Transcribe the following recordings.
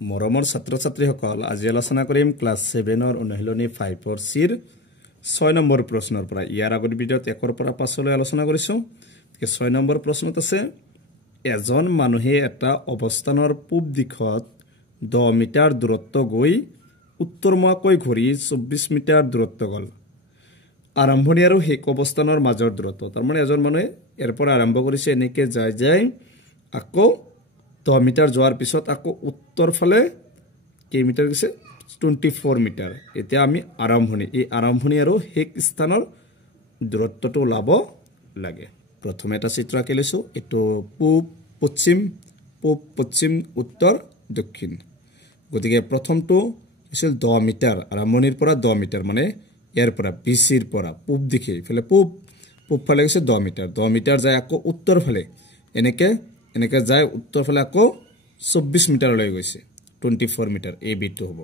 মৰমৰ ছাত্ৰ-ছাত্ৰীসকল আজি আলোচনা কৰিম ক্লাছ 7 ৰ অনুশীলনী 5 ৰ চিৰ 6 নম্বৰ প্ৰশ্নৰ পৰা ইয়াৰ আগৰ ভিডিঅ'ত 1 ৰ পৰা 5 লৈ আলোচনা কৰিছো 6 নম্বৰ প্ৰশ্নত আছে এজন মানুহে এটা অৱস্থানৰ পূব দিশত 10 মিটাৰ দূৰত্ব গৈ উত্তৰমুৱাকৈ ঘূৰি 24 মিটাৰ দূৰত্ব গল আৰম্ভণি আৰু শেষ অৱস্থানৰ মাজৰ দূৰত্ব তাৰ মানে এজন মানুহে এৰ পৰা আৰম্ভ কৰিছে এনেকৈ যায় আকৌ 10 মিটাৰ যোৱাৰ পিছত আকৌ উত্তৰ ফালে কেই মিটাৰ গৈছে 24 মিটাৰ এতিয়া আমি আৰম্ভণি আৰু শেষ স্থানৰ দূৰত্বটো লাভ লাগে প্ৰথমে এটা চিত্ৰ আঁকি লৈছো এটো পূব পশ্চিম উত্তৰ দক্ষিণ গতিকে প্ৰথমটো আছিল 10 মিটাৰ আৰম্ভণিৰ পৰা 10 মিটাৰ মানে ইয়াৰ পৰা বিচিৰ পৰা পূব দিশে ইফালে পূব ফালে গৈছে 10 মিটাৰ যায় আকৌ উত্তৰ ফালে এনেকে যায় উত্তৰ ফালে আকৌ 24 মিটাৰ লৈ গৈছে 24 মিটাৰ এই বিটো হ'ব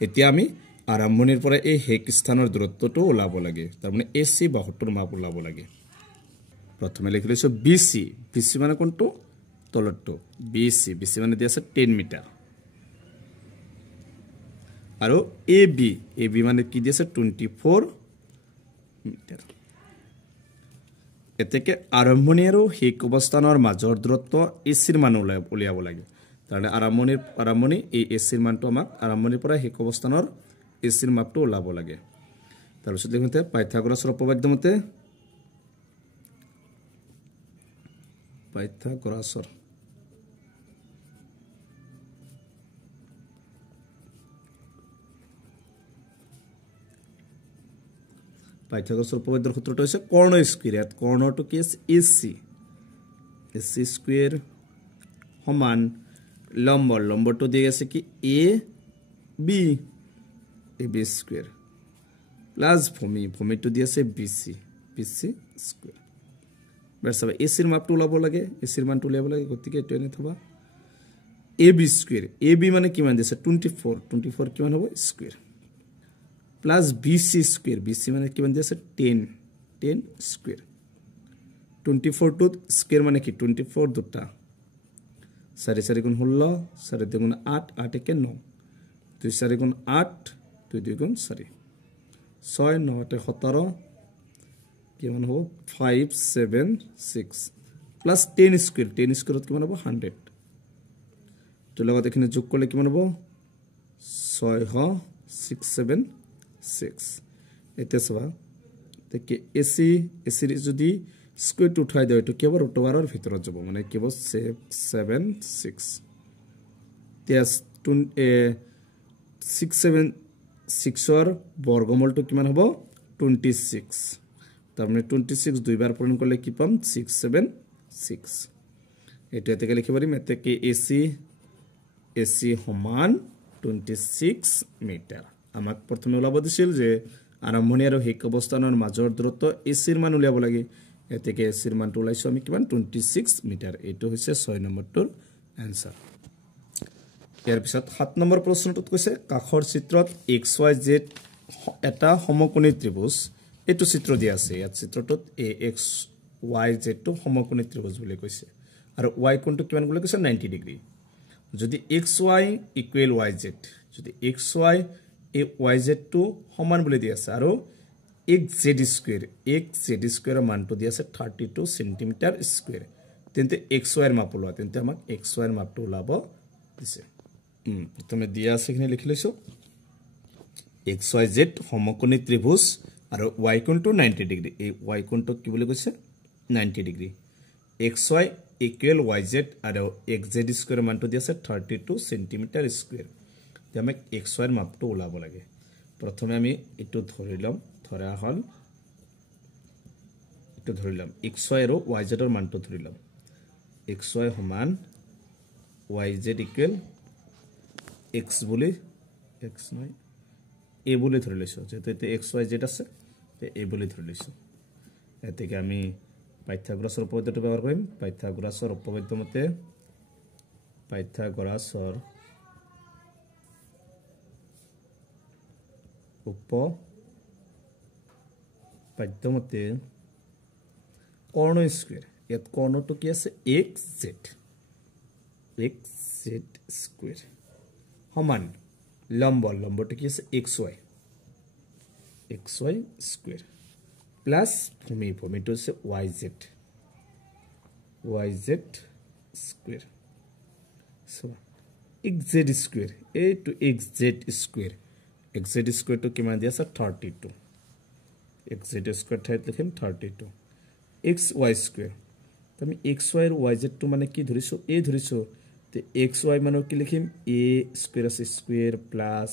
এতিয়া আমি আৰম্ভণিৰ পৰা এই শেষ স্থানৰ দূৰত্বটো ওলাব লাগে তাৰ মানে AC 72 মাপ ওলাব লাগে প্ৰথমে লিখি লৈছো BC মানে কোনটো তলৰটো BC মানে দি আছে 10 মিটাৰ আৰু AB মানে কি দি আছে 24 মিটাৰ এতেকে আৰম্ভণি আৰু শেষ অৱস্থানৰ মাজৰ দূৰত্ব AC ৰ মান উলিয়াব লাগে তাৰমানে আৰম্ভণি এই AC ৰ মানটো আমাক আৰম্ভণিৰ পৰা শেষ অৱস্থানৰ AC ৰ মাপটো ওলাব লাগে তাৰপিছত লিখোতে পাইথাগোৰাছৰ উপপাদ্য মতে পাইথাগোৰাছৰ উপপাদ্যৰ সূত্ৰটো হৈছে কৰ্ণ স্কয়াৰ ইয়াত কৰ্ণটো কি আছে AC স্কয়াৰ সমান লম্বটো দি আছে কি AB স্কয়াৰ প্লাস ভূমিটো দি আছে BC স্কয়াৰ বৰসবা AC ৰ মাপটো ওলাব লাগে AC ৰ মানটো উলিয়াব লাগে গতিকে এটো এনে থবা AB স্কয়াৰ AB মানে কিমান দিছে 24 কিমান হ'ব square plus BC square BC মানে কিমান দি আছে 10 স্কয়াৰ 24 টু স্কয়াৰ মানে কি 24 দুটা 4 গুণ 16 4 গুণ 8 8 একে 9 2 4 গুণ 8 2 গুণ 4 6 9 17 কিমান হ'ব 5 7 6 প্লাস 10 স্কয়াৰত কিমান হ'ব 100 তো লগত এখানে যোগ করলে কিমান হ'ব 6 এতিয়া সবা তেকে AC যদি স্কয়ারটো উঠাই দেয় তো কেবল √12 এর ভিতৰত যাব মানে কেবল 6 তেজ 6 এর বর্গমূলটো কিমান হ'ব 26 তার মানে 26 দুইবার পূরণ করলে কি পাম 676 এটা থেকে লিখি পারিম এতে AC সমান 26 মিটার আমাক প্রথমে ওলাব দিছিল যে আৰম্ভণি আৰু শেষ অৱস্থানৰ মাজৰ দূৰত্ব AC ৰ মান উলিয়াব লাগে এতেকে AC ৰ মানটো উলাইছো আমি কিমান 26 মিটাৰ এটো হৈছে 6 নম্বৰটোৰ आंसर ইয়াৰ পিছত 7 নম্বৰ প্ৰশ্নটোত কৈছে কাখৰ চিত্ৰত XYZ এটা সমকোণী ত্ৰিভুজ এটো চিত্ৰ দিয়া আছে ইয়াত চিত্ৰটোত AXYZ টো সমকোণী ত্ৰিভুজ বুলি কৈছে আৰু Y কোণটো কিমান বুলি কৈছে 90 ডিগ্ৰী যদি XY = YZ যদি XY YZ টো সমান বুলি দি আছে আৰু XZ স্কয়াৰ মানটো দি আছে 32 সেন্টিমিটাৰ স্কয়াৰ তেন্তে XY এৰ মাপ ওলোৱা তেন্তে আমাক XY এর মাপটো ওলাব দিছে তুমি দিয়া আছে এখানে লিখি লৈছো XYZ সমকোণী ত্ৰিভুজ আৰু Y কোণটো 90 ডিগ্ৰী এই Y কোণটো কি বুলি কৈছে 90 ডিগ্ৰী XY = YZ আৰু XZ স্কয়াৰ মানটো দি আছে 32 সেন্টিমিটাৰ স্কয়াৰ তে আমাক XY এৰ মাপটো ওলাব লাগে প্ৰথমে আমি এটো ধৰিলাম ধৰা হল এটো ধৰিলাম XY আৰু YZ এৰ মানটো ধৰিলাম XY সমান YZ = X বুলি X নাই A বুলি ধৰি লৈছো যেতে XYZ আছে তে A বুলি ধৰি লৈছো এতেকে আমি পাইথাগোৰাছৰ উপপাদ্যটো ব্যৱহাৰ কৰিম পাইথাগোৰাছৰ উপপাদ্য মতে পাইথাগোৰাছৰ উপপাদ্য মতে কৰ্ণ স্কয়াৰ ইয়াত কৰ্ণটো কি আছে XZ স্কয়াৰ সমান লম্বটো কি আছে xy স্কয়ার প্লাস ভূমিটো আছে yz square so xz square a to xz square to কিমান দিয়া আছে 32 xz স্কয়ার ঠাইত লিখিম 32 xy স্কয়ার তো আমি xy আর yz to মানে কি ধৰিছো a ধৰিছো তে xy মানে কি লিখিম a স্কয়াৰ আছে স্কয়াৰ প্লাস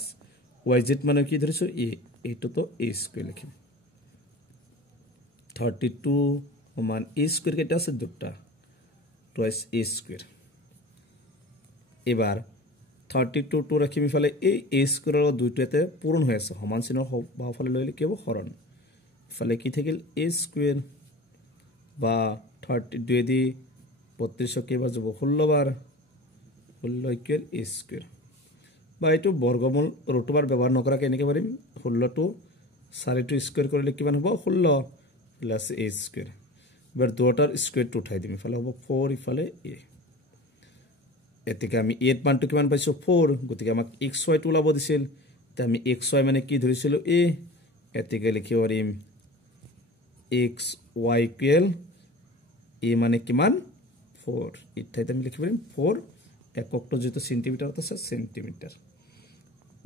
yz মানে কি ধৰিছো a এটো তো a স্কয়াৰ লিখিম 32 সমান a স্কয়াৰ কেটা আছে দুটা টুৱাইস a স্কয়াৰ এবাৰ 32 to ৰাখিম ইফালে এই a স্কয়াৰৰ দুইটাতে পূৰণ হৈ আছে সমান চিনৰ বাওফালে লৈলে কি হ'ব হৰণ ইফালে কি থাকিল a স্কয়ার বা 32 দি 32 কে বাজব 16 বার 16 ইকুয়াল a স্কয়ার বা এটো বর্গমূল √বার ব্যবহার নকৰা কেনেকৈ পাৰিম 16 to 4 to স্কয়াৰ কৰিলে কিমান হ'ব 16 প্লাস a স্কয়াৰ এবাৰ দুটাৰ স্কয়ার টো উঠাই দিম ইফালে হ'ব 4 ইফালে a এতিকে আমি 8 মানটো কিমান পাইছো 4 গতিকে আমাক xy টো ওলাব দিছিল তে আমি xy মানে কি ধৰিছিলো a এতিকে লিখিব পাৰিম xy ইকুয়াল a মানে কিমান 4 ইঠাইতে আমি লিখিব পাৰিম 4 এককটো যেটো সেন্টিমিটাৰত আছে সেন্টিমিটাৰ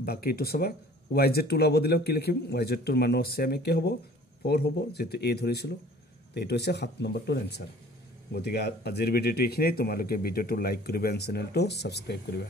বাকি তো সবা yz টো ওলাব দিলেও কি লিখিম yz টোৰ মান আছে আমি কি হ'ব 4 হ'ব যেটো a ধৰিছিলো তে এটো আছে 7 নম্বৰটোৰ आंसर গতিকে আজিৰ ভিডিওটো এখিনেই তোমালোকে ভিডিওটো লাইক কৰিবা এণ্ড চেনেলটো সাবস্ক্ৰাইব কৰিবা